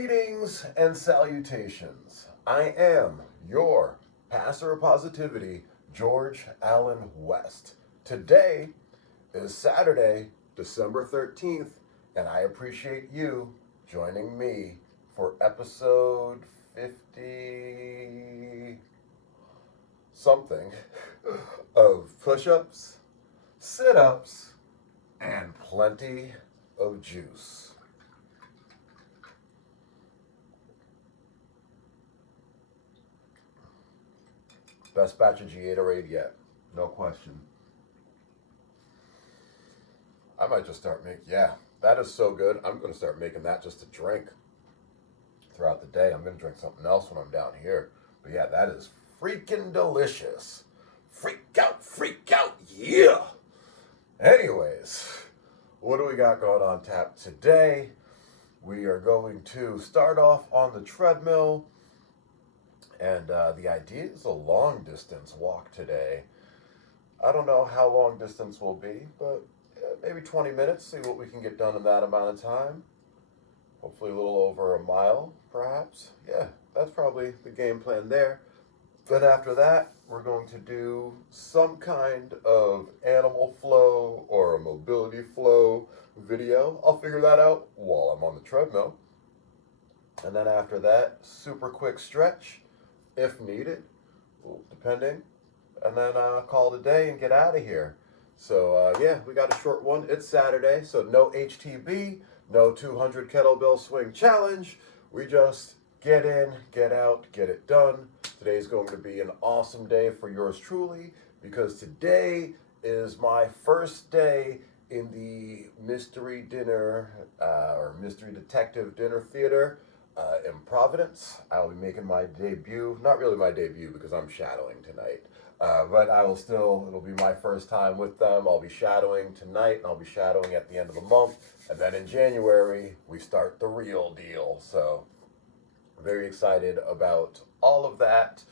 Greetings and salutations. I am your pastor of positivity, George Allen West. Today is Saturday, December 13th, and I appreciate you joining me for episode 50 something of push-ups, sit-ups, and plenty of juice. Best batch of Gatorade yet, no question. I might just start making, that is so good. I'm going to start making that just to drink throughout the day. I'm going to drink something else when I'm down here. But yeah, that is freaking delicious. Freak out, yeah. Anyways, what do we got going on tap today? We are going to start off on the treadmill. And the idea is a long distance walk today. I don't know how long distance will be, but maybe 20 minutes, see what we can get done in that amount of time. Hopefully a little over a mile, perhaps. Yeah, that's probably the game plan there. Then after that, we're going to do some kind of animal flow or a mobility flow video. I'll figure that out while I'm on the treadmill. And then after that, super quick stretch, if needed, depending, and then call it a day and get out of here. So we got a short one. It's Saturday, so no HTB, no 200 kettlebell swing challenge. We just get in, get out, get it done. Today's going to be an awesome day for yours truly, because today is my first day in the mystery dinner or mystery detective dinner theater in Providence. I'll be making my debut, not really my debut because I'm shadowing tonight, but it'll be my first time with them. I'll be shadowing tonight, and I'll be shadowing at the end of the month, and then in January, we start the real deal. So, very excited about all of that,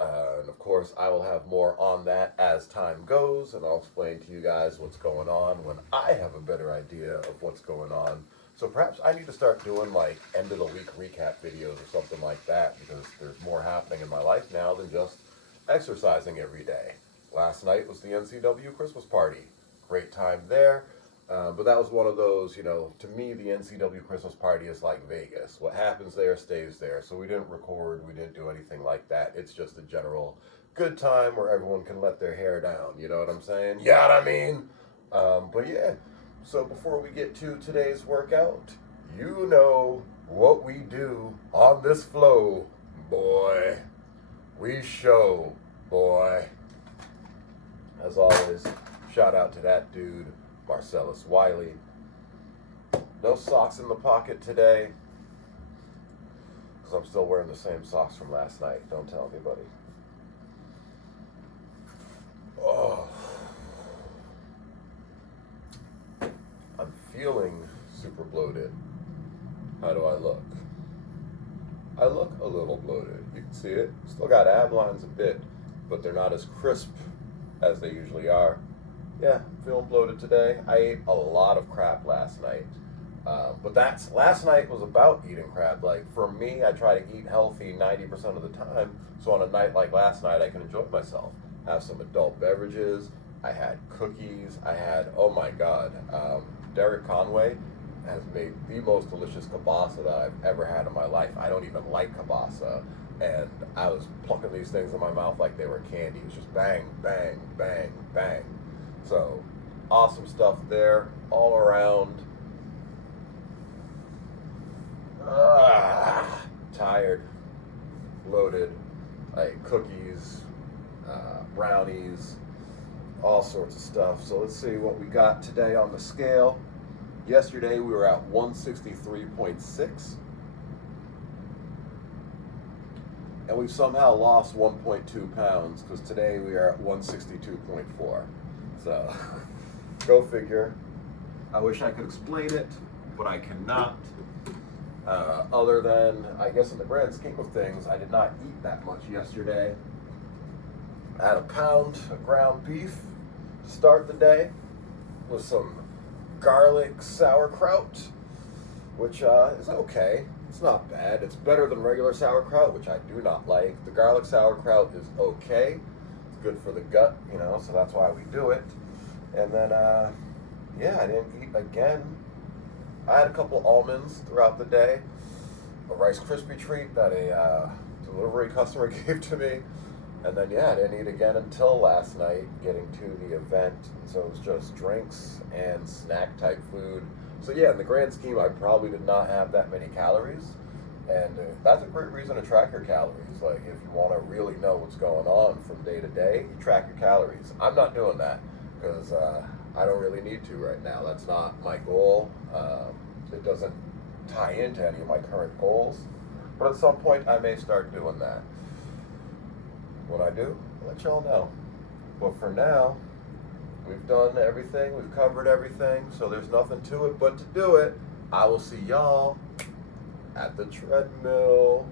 and of course, I will have more on that as time goes, and I'll explain to you guys what's going on when I have a better idea of what's going on. So perhaps I need to start doing like end of the week recap videos or something like that, because there's more happening in my life now than just exercising every day. Last night was the NCW Christmas party. Great time there. But that was one of those, to me, the NCW Christmas party is like Vegas. What happens there stays there. So we didn't record, we didn't do anything like that. It's just a general good time where everyone can let their hair down. You know what I'm saying? You know what I mean? But yeah. So before we get to today's workout, you know what we do on this flow, boy. We show, boy. As always, shout out to that dude, Marcellus Wiley. No socks in the pocket today, because I'm still wearing the same socks from last night. Don't tell anybody. Oh. I'm feeling super bloated. How do I look? I look a little bloated. You can see it. Still got ab lines a bit, but they're not as crisp as they usually are. Yeah, feeling bloated today. I ate a lot of crap last night. But last night was about eating crap. Like, for me, I try to eat healthy 90% of the time, so on a night like last night, I can enjoy myself. Have some adult beverages. I had cookies. I had, oh my God, Derek Conway has made the most delicious kielbasa that I've ever had in my life. I don't even like kielbasa, and I was plucking these things in my mouth like they were candy. It was just bang, bang, bang, bang. So, awesome stuff there, all around. Tired, bloated. I ate cookies, brownies, all sorts of stuff. So let's see what we got today on the scale. Yesterday we were at 163.6, and we've somehow lost 1.2 pounds, because today we are at 162.4. So go figure. I wish I could explain it, but I cannot. Other than, I guess in the grand scheme of things, I did not eat that much yesterday. I had a pound of ground beef to start the day with some garlic sauerkraut which is okay. It's not bad. It's better than regular sauerkraut, which I do not like. The garlic sauerkraut is okay. It's good for the gut, you know, so that's why we do it. And then, yeah, I didn't eat again. I had a couple almonds throughout the day, a Rice Krispie treat that a delivery customer gave to me. And then, yeah, I didn't eat again until last night, getting to the event. And so it was just drinks and snack type food. So, yeah, in the grand scheme, I probably did not have that many calories. And that's a great reason to track your calories. Like, if you want to really know what's going on from day to day, you track your calories. I'm not doing that because I don't really need to right now. That's not my goal. It doesn't tie into any of my current goals. But at some point, I may start doing that. When I do, I'll let y'all know. But for now, we've done everything, we've covered everything, so there's nothing to it but to do it. I will see y'all at the treadmill.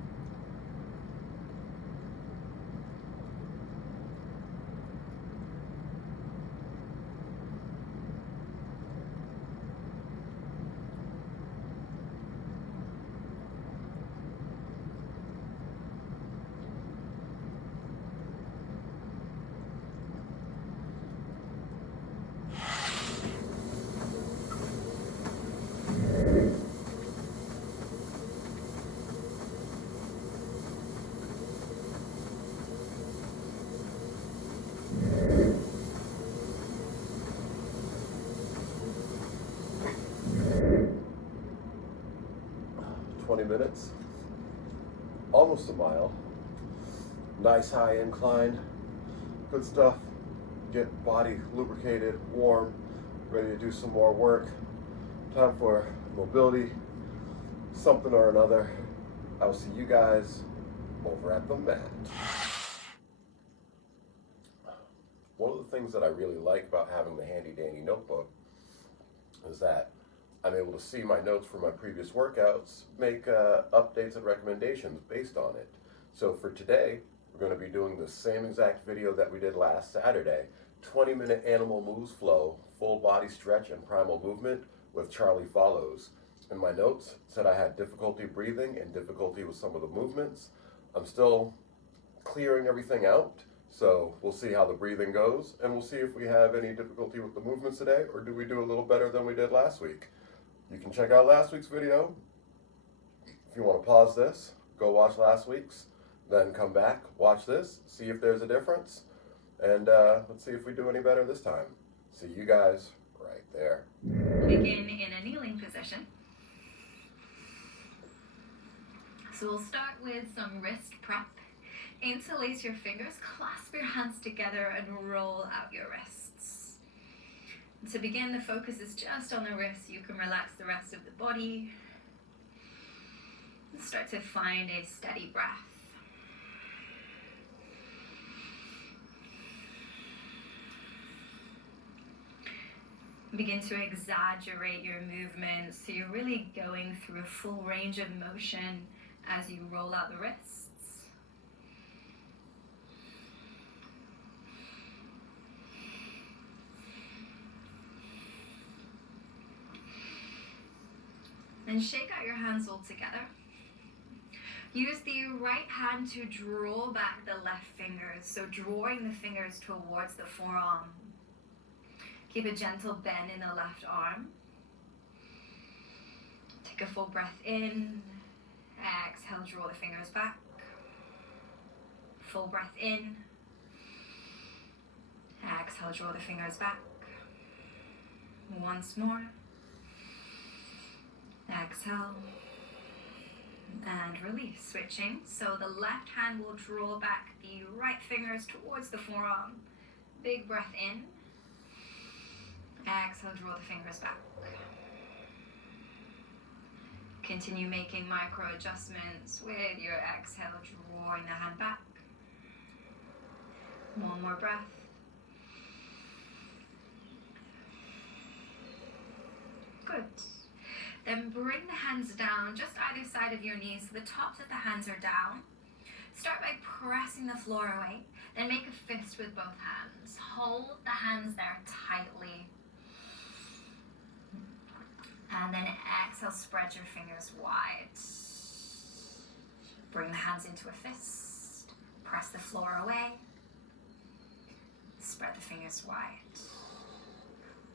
20 minutes, almost a mile. Nice high incline, good stuff. Get body lubricated, warm, ready to do some more work. Time for mobility, something or another. I will see you guys over at the mat. One of the things that I really like about having the handy dandy notebook is that I'm able to see my notes from my previous workouts, make updates and recommendations based on it. So for today, we're going to be doing the same exact video that we did last Saturday, 20-minute animal moves flow, full body stretch and primal movement with Charlie follows. In my notes, said I had difficulty breathing and difficulty with some of the movements. I'm still clearing everything out, so we'll see how the breathing goes, and we'll see if we have any difficulty with the movements today, or do we do a little better than we did last week. You can check out last week's video. If you want to pause this, go watch last week's, then come back, watch this, see if there's a difference, and let's see if we do any better this time. See you guys right there. Begin in a kneeling position. So we'll start with some wrist prep. Interlace your fingers, clasp your hands together, and roll out your wrists. To begin, the focus is just on the wrists. You can relax the rest of the body. Start to find a steady breath. Begin to exaggerate your movements, so you're really going through a full range of motion as you roll out the wrists. Then shake out your hands all together. Use the right hand to draw back the left fingers, so drawing the fingers towards the forearm. Keep a gentle bend in the left arm. Take a full breath in. Exhale, draw the fingers back. Full breath in. Exhale, draw the fingers back. Once more. Exhale. And release. Switching. So the left hand will draw back the right fingers towards the forearm. Big breath in. Exhale, draw the fingers back. Continue making micro adjustments with your exhale, drawing the hand back. One more breath. Good. Then bring the hands down just either side of your knees so the tops of the hands are down. Start by pressing the floor away. Then make a fist with both hands. Hold the hands there tightly. And then exhale, spread your fingers wide. Bring the hands into a fist. Press the floor away. Spread the fingers wide.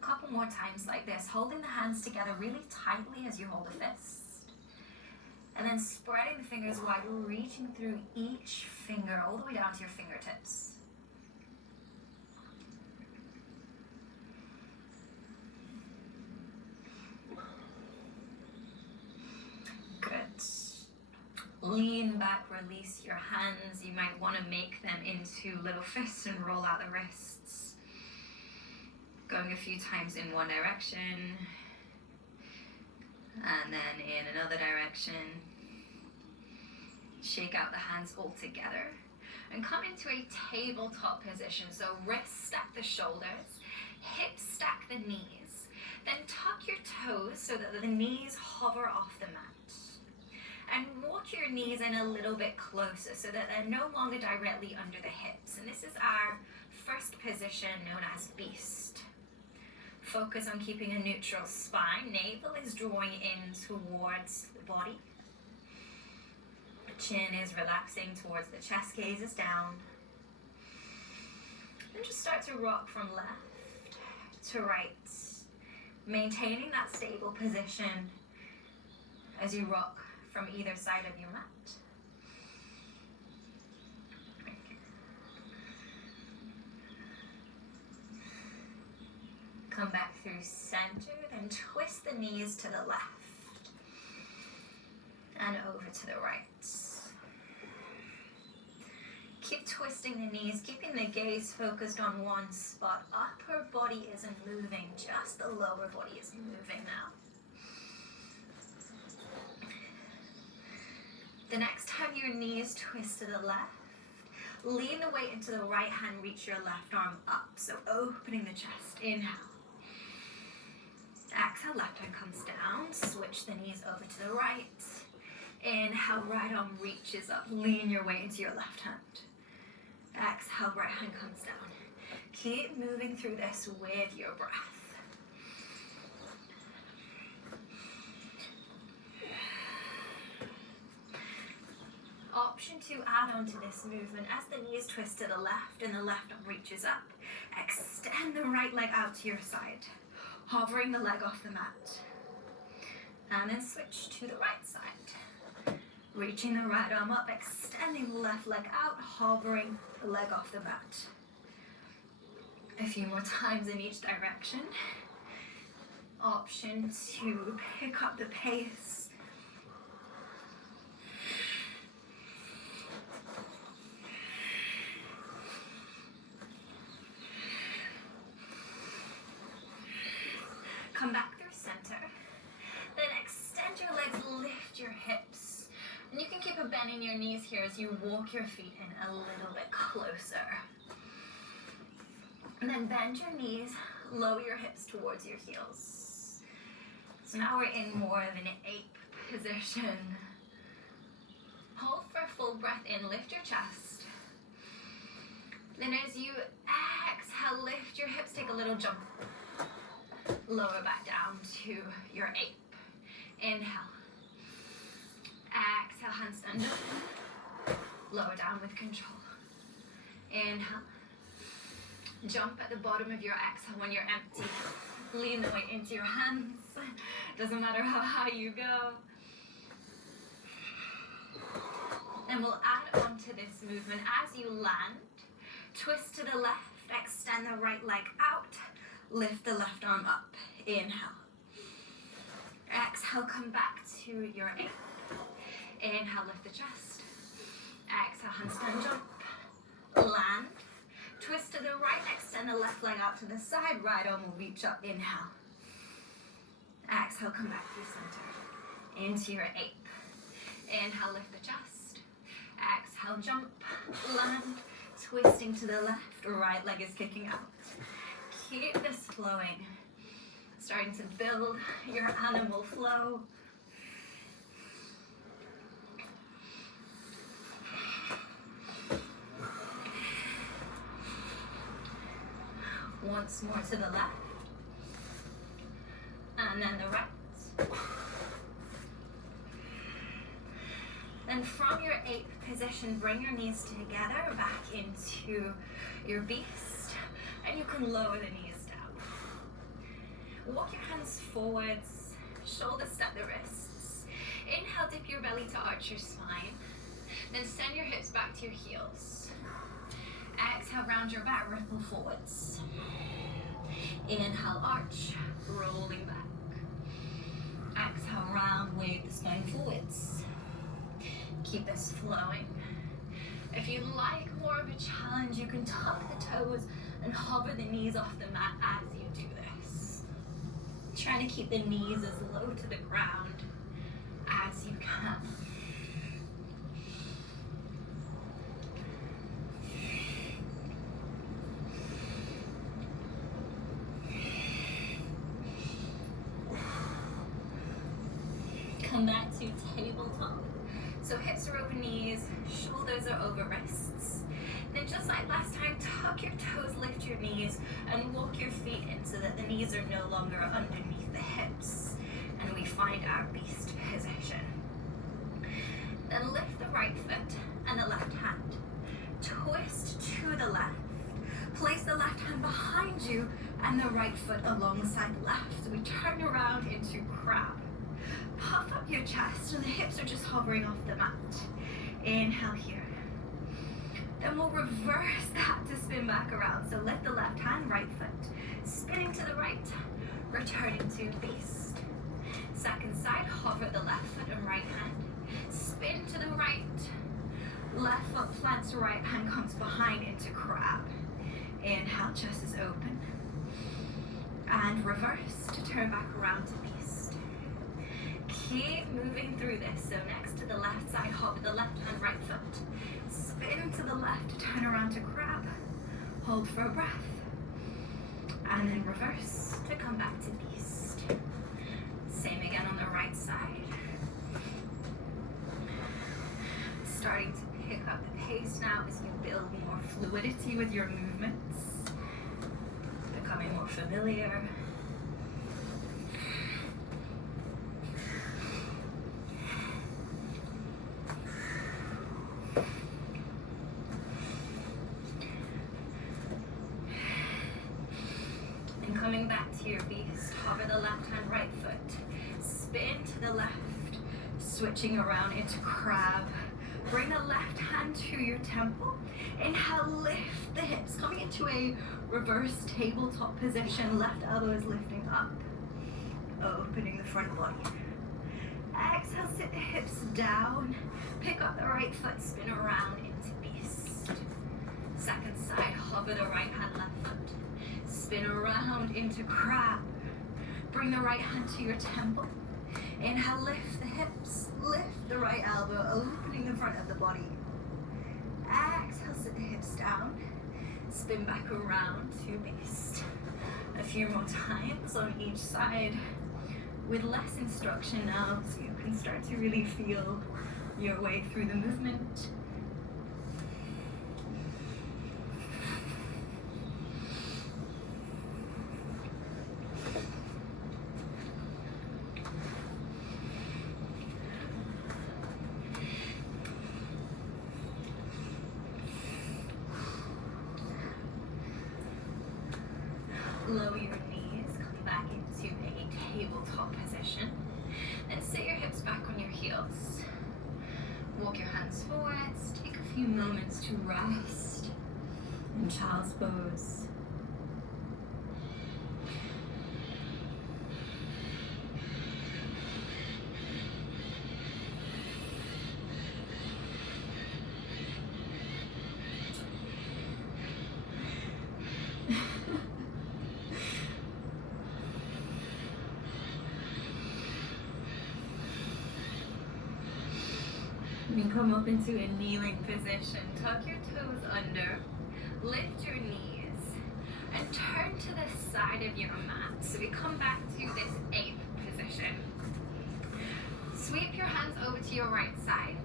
A couple more times like this, holding the hands together really tightly as you hold a fist. And then spreading the fingers wide, reaching through each finger all the way down to your fingertips. Good. Lean back, release your hands. You might want to make them into little fists and roll out the wrists. Going a few times in one direction. And then in another direction. Shake out the hands all together. And come into a tabletop position. So wrists stack the shoulders. Hips stack the knees. Then tuck your toes so that the knees hover off the mat. And walk your knees in a little bit closer so that they're no longer directly under the hips. And this is our first position known as beast. Focus on keeping a neutral spine. Navel is drawing in towards the body. Chin is relaxing towards the chest, gaze is down. And just start to rock from left to right. Maintaining that stable position as you rock from either side of your mat. Come back through center, then twist the knees to the left and over to the right. Keep twisting the knees, keeping the gaze focused on one spot. Upper body isn't moving, just the lower body is moving now. The next time your knees twist to the left, lean the weight into the right hand, reach your left arm up. So opening the chest, inhale. Exhale, left hand comes down, switch the knees over to the right. Inhale, right arm reaches up, lean your weight into your left hand. Exhale, right hand comes down. Keep moving through this with your breath. Option to add on to this movement as the knees twist to the left and the left arm reaches up. Extend the right leg out to your side, hovering the leg off the mat. And then switch to the right side. Reaching the right arm up, extending the left leg out, hovering the leg off the mat. A few more times in each direction. Option to pick up the pace. Come back through center. Then extend your legs, lift your hips. And you can keep a bend in your knees here as you walk your feet in a little bit closer. And then bend your knees, lower your hips towards your heels. So now we're in more of an ape position. Hold for a full breath in, lift your chest. Then as you exhale, lift your hips, take a little jump. Lower back down to your ape. Inhale. Exhale, handstand up. Lower down with control. Inhale. Jump at the bottom of your exhale when you're empty. Lean the weight into your hands. Doesn't matter how high you go. And we'll add on to this movement as you land. Twist to the left, extend the right leg out. Lift the left arm up. Inhale. Exhale, come back to your ape. Inhale, lift the chest. Exhale, handstand jump. Land. Twist to the right, extend the left leg out to the side. Right arm will reach up. Inhale. Exhale, come back through center. Into your ape. Inhale, lift the chest. Exhale, jump. Land. Twisting to the left. Right leg is kicking out. Keep this flowing. Starting to build your animal flow. Once more to the left. And then the right. Then from your ape position, bring your knees together back into your beast, and you can lower the knees down. Walk your hands forwards, shoulders step the wrists. Inhale, dip your belly to arch your spine. Then send your hips back to your heels. Exhale, round your back, ripple forwards. Inhale, arch, rolling back. Exhale, round, wave the spine forwards. Keep this flowing. If you like more of a challenge, you can tuck the toes and hover the knees off the mat as you do this. Trying to keep the knees as low to the ground as you can. Come back to tabletop. So hips are over knees, shoulders are over wrists. Then just like last time, tuck your toes, lift your knees, and walk your feet in so that the knees are no longer underneath the hips. And we find our beast position. Then lift the right foot and the left hand. Twist to the left. Place the left hand behind you and the right foot alongside the left. So we turn around into crab. Puff up your chest and the hips are just hovering off the mat. Inhale here. Then we'll reverse that to spin back around. So lift the left hand, right foot. Spinning to the right, returning to beast. Second side, hover the left foot and right hand. Spin to the right. Left foot plants, right hand comes behind into crab. Inhale, chest is open. And reverse to turn back around to beast. Keep moving through this. So next to the left side, hover the left hand, right foot. Spin to the left to turn around to crab. Hold for a breath. And then reverse to come back to beast. Same again on the right side. Starting to pick up the pace now as you build more fluidity with your movements. Becoming more familiar. And coming back to your beast, hover the left hand, right foot. Spin to the left, switching around into crab. Bring the left hand to your temple. Inhale, lift the hips, coming into a reverse tabletop position. Left elbow is lifting up, opening the front body. Exhale, sit the hips down. Pick up the right foot, spin around into beast. Second side, hover the right hand, left foot. Spin around into crab. Bring the right hand to your temple. Inhale, lift the hips, lift the right elbow, opening the front of the body. Exhale, sit the hips down. Spin back around to beast. A few more times on each side with less instruction now, so you can start to really feel your way through the movement. Lower your knees, come back into a tabletop position. Then sit your hips back on your heels. Walk your hands forwards, take a few moments to rest in child's pose. And come up into a kneeling position. Tuck your toes under, lift your knees, and turn to the side of your mat. So we come back to this ape position. Sweep your hands over to your right side.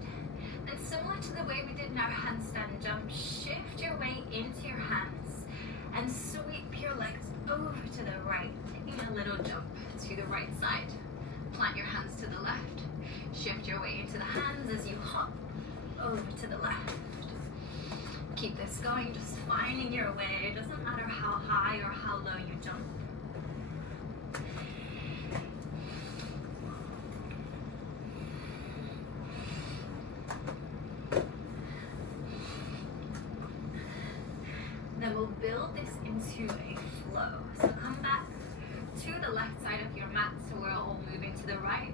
Then similar to the way we did in our handstand jump, shift your weight into your hands and sweep your legs over to the right, taking a little jump to the right side. Plant your hands to the left. Shift your weight into the hands as you hop over to the left. Keep this going, just finding your way. It doesn't matter how high or how low you jump. Then we'll build this into a flow. So come back to the left side of your mat, so we're all moving to the right.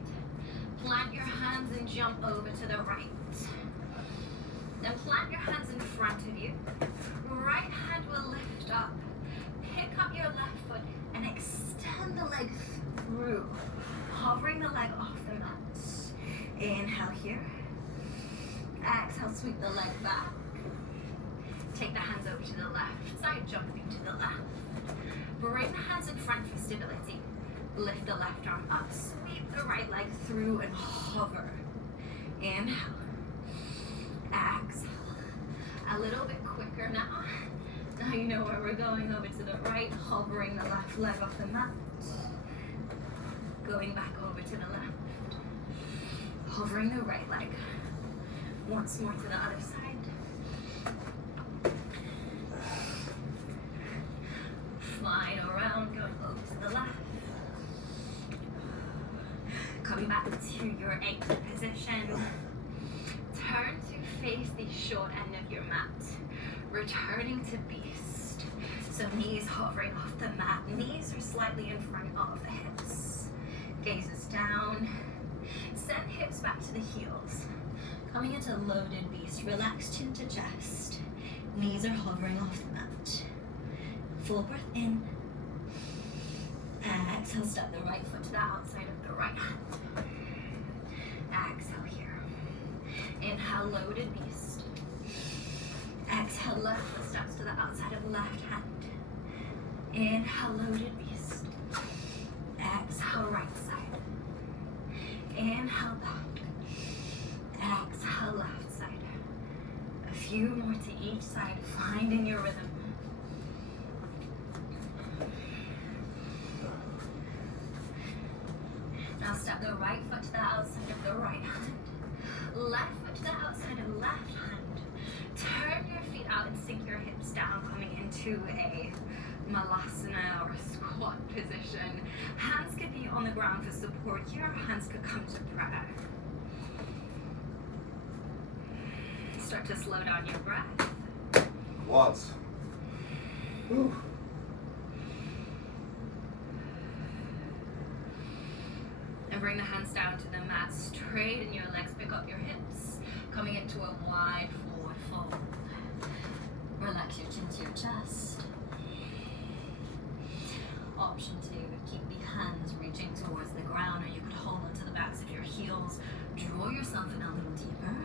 Plant your hands and jump over to the right. Then plant your hands in front of you. Right hand will lift up. Pick up your left foot and extend the leg through, hovering the leg off the mat. Inhale here. Exhale, sweep the leg back. Take the hands over to the left side, jumping to the left. Bring the hands in front for stability. Lift the left arm up, sweep the right leg through and hover. Inhale. Exhale. A little bit quicker now. Now you know where we're going. Over to the right, hovering the left leg off the mat. Going back over to the left. Hovering the right leg. Once more to the other side. Flying around, going over to the left. Coming back to your anchor position. Turn to face the short end of your mat. Returning to beast. So knees hovering off the mat. Knees are slightly in front of the hips. Gazes down. Send hips back to the heels. Coming into loaded beast. Relax chin to chest. Knees are hovering off the mat. Full breath in. Exhale, step the right foot to the outside of the right hand. Exhale here. Inhale, loaded beast. Exhale, left foot steps to the outside of left hand. Inhale, loaded beast. Exhale, right side. Inhale, back. Exhale, left side. A few more to each side, finding your rhythm. Now step the right foot to the outside of the right hand. Left foot to the outside of left hand. Turn your feet out and sink your hips down, coming into a malasana or a squat position. Hands could be on the ground for support here, or hands could come to prayer. Start to slow down your breath. Quads. Whew. And bring the hands down to the mat. Straighten your legs, pick up your hips. Coming into a wide forward fold. Relax your chin to your chest. Option 2, keep the hands reaching towards the ground, or you could hold onto the backs of your heels. Draw yourself in a little deeper.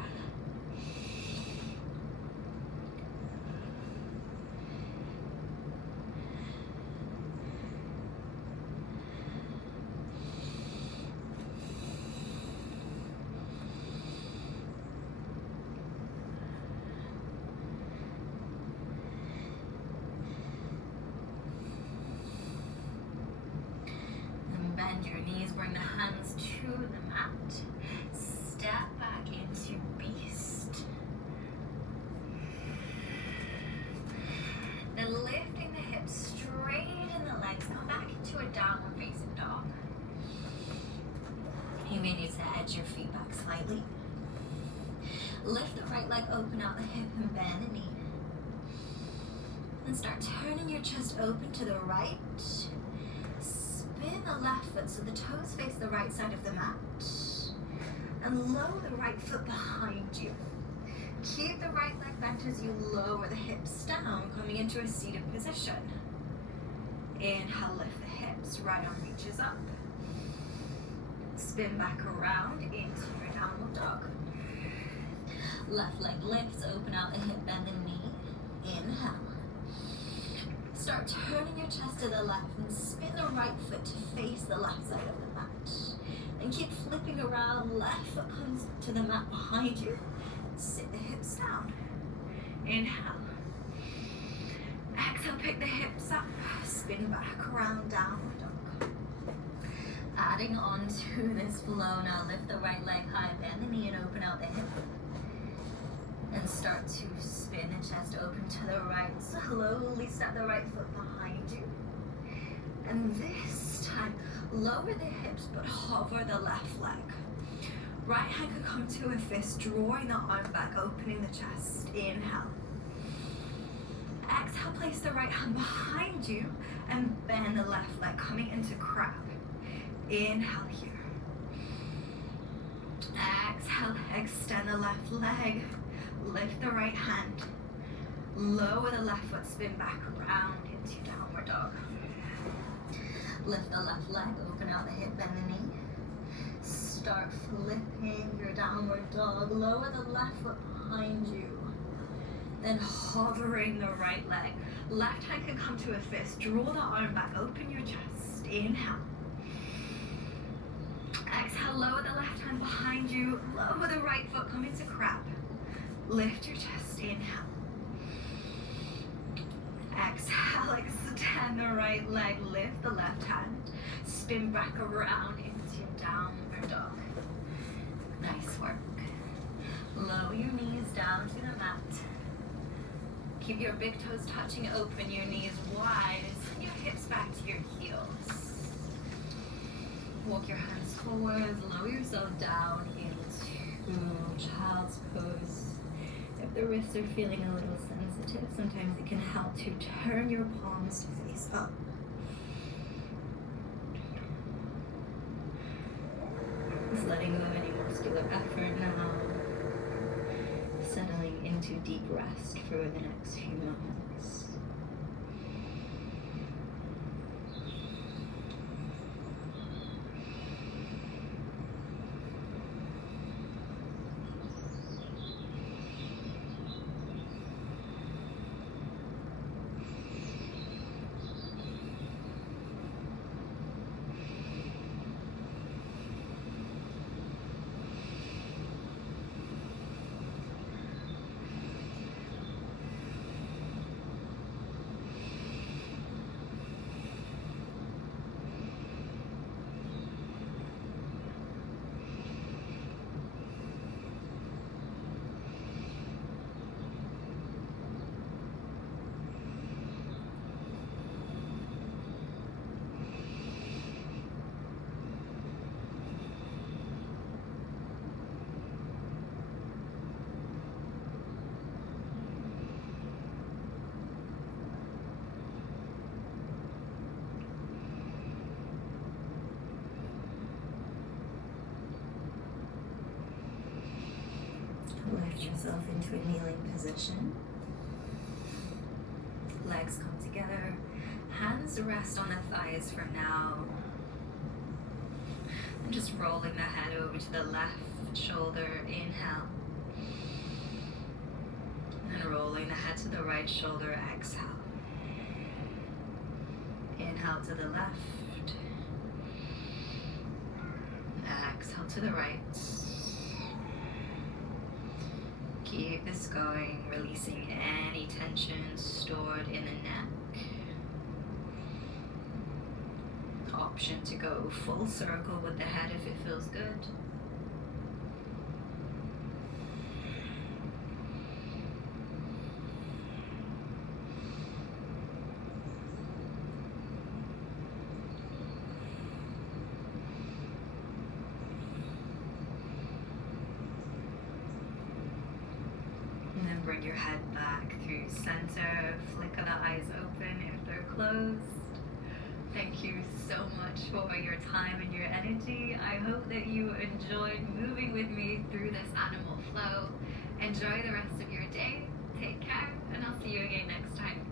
Bend your knees, bring the hands to the mat. Step back into beast. Then lifting the hips, straighten the legs. Come back into a downward facing dog. You may need to edge your feet back slightly. Lift the right leg, open out the hip and bend the knee. And start turning your chest open to the right. Spin the left foot so the toes face the right side of the mat. And lower the right foot behind you. Keep the right leg bent as you lower the hips down, coming into a seated position. Inhale, lift the hips, right arm reaches up. Spin back around into your downward dog. Left leg lifts, open out the hip, bend the knee. Inhale. Start turning your chest to the left and spin the right foot to face the left side of the mat. And keep flipping around. Left foot comes to the mat behind you. Sit the hips down. Inhale. Exhale, pick the hips up. Spin back around, downward dog. Adding on to this flow, now lift the right leg high, bend the knee and open out the hip. And start to spin the chest open to the right. Slowly step the right foot behind you. And this time, lower the hips but hover the left leg. Right hand could come to a fist, drawing the arm back, opening the chest. Inhale. Exhale, place the right hand behind you and bend the left leg, coming into crab. Inhale here. Exhale, extend the left leg. Lift the right hand. Lower the left foot, spin back around into downward dog. Lift the left leg, open out the hip, bend the knee. Start flipping your downward dog. Lower the left foot behind you. Then hovering the right leg. Left hand can come to a fist. Draw the arm back, open your chest. Inhale. Exhale, lower the left hand behind you. Lower the right foot, come into crab. Lift your chest, inhale. Exhale, extend the right leg, lift the left hand. Spin back around into downward dog. Nice work. Lower your knees down to the mat. Keep your big toes touching, open your knees wide, and send your hips back to your heels. Walk your hands forward, lower yourself down into child's pose. If the wrists are feeling a little sensitive, sometimes it can help to turn your palms to face up. Just letting go of any muscular effort now. Settling into deep rest for the next few moments. Lift yourself into a kneeling position. Legs come together. Hands rest on the thighs for now. And just rolling the head over to the left shoulder. Inhale. And rolling the head to the right shoulder. Exhale. Inhale to the left. Exhale to the right. Keep this going, releasing any tension stored in the neck. Option to go full circle with the head if it feels good. Bring your head back through center, flicker the eyes open if they're closed. Thank you so much for your time and your energy. I hope that you enjoyed moving with me through this animal flow. Enjoy the rest of your day. Take care, and I'll see you again next time.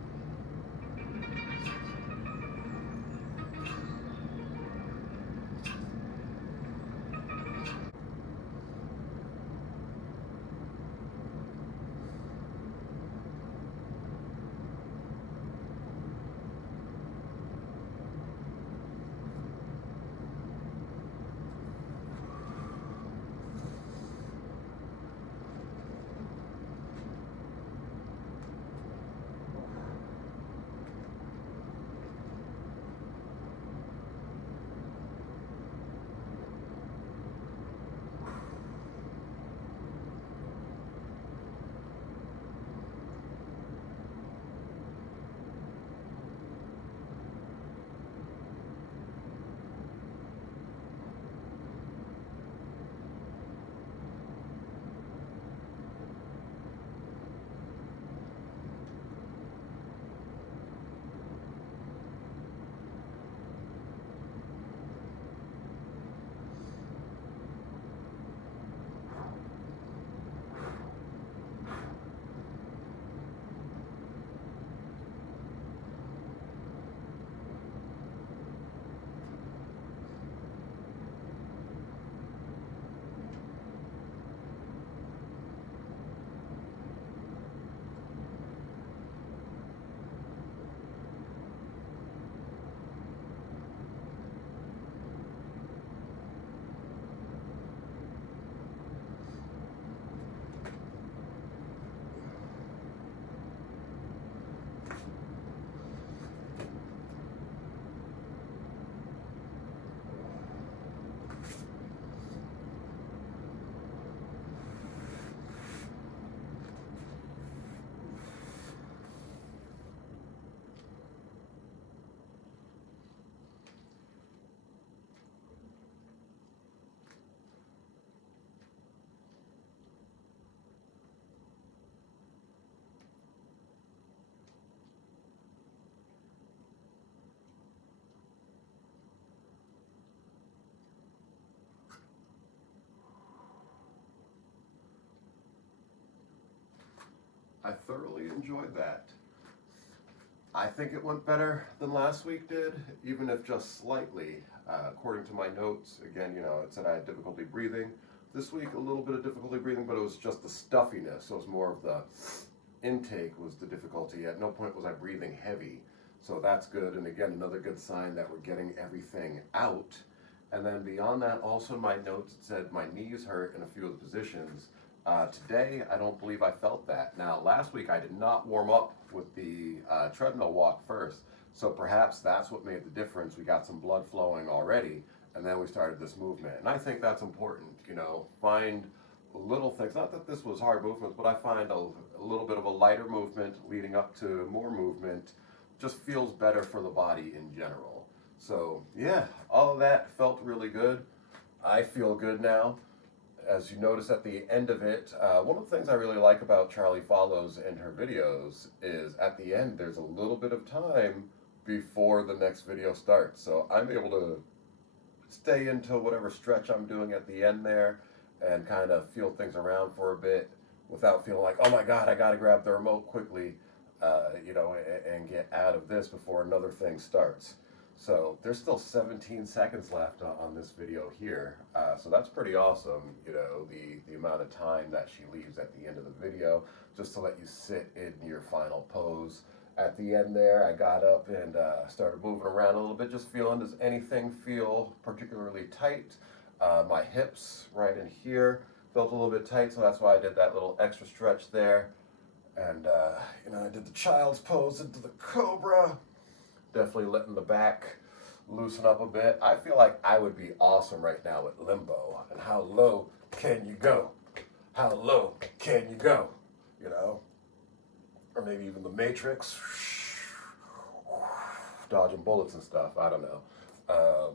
I thoroughly enjoyed that. I think it went better than last week did, even if just slightly. According to my notes, again, it said I had difficulty breathing. This week, a little bit of difficulty breathing, but it was just the stuffiness. So it was more of the intake was the difficulty. At no point was I breathing heavy. So that's good. And again, another good sign that we're getting everything out. And then beyond that, also in my notes, it said my knees hurt in a few of the positions. Today, I don't believe I felt that. Now, last week I did not warm up with the treadmill walk first, so perhaps that's what made the difference. We got some blood flowing already, and then we started this movement. And I think that's important, find little things. Not that this was hard movements, but I find a little bit of a lighter movement leading up to more movement just feels better for the body in general. So, yeah, all of that felt really good. I feel good now. As you notice at the end of it, one of the things I really like about Charlie Follows and her videos is at the end there's a little bit of time before the next video starts. So I'm able to stay into whatever stretch I'm doing at the end there and kind of feel things around for a bit without feeling like, oh my God, I got to grab the remote quickly, and get out of this before another thing starts. So there's still 17 seconds left on this video here. So that's pretty awesome, the amount of time that she leaves at the end of the video, just to let you sit in your final pose. At the end there, I got up and started moving around a little bit, just feeling, does anything feel particularly tight? My hips right in here felt a little bit tight, so that's why I did that little extra stretch there. And, I did the child's pose into the cobra. Definitely letting the back loosen up a bit. I feel like I would be awesome right now at limbo. And how low can you go? How low can you go? Or maybe even the Matrix. Dodging bullets and stuff. I don't know.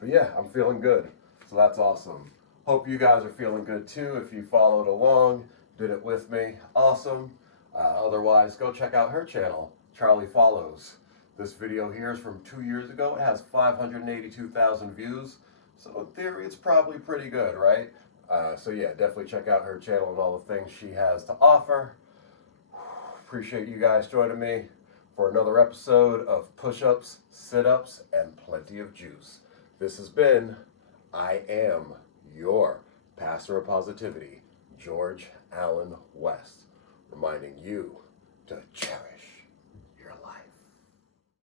But yeah, I'm feeling good. So that's awesome. Hope you guys are feeling good too. If you followed along, did it with me, awesome. Otherwise, go check out her channel, Charlie Follows. This video here is from 2 years ago. It has 582,000 views. So in theory, it's probably pretty good, right? So yeah, definitely check out her channel and all the things she has to offer. Appreciate you guys joining me for another episode of Push-Ups, Sit-Ups, and Plenty of Juice. This has been I Am Your Pastor of Positivity, George Allen West, reminding you to cherish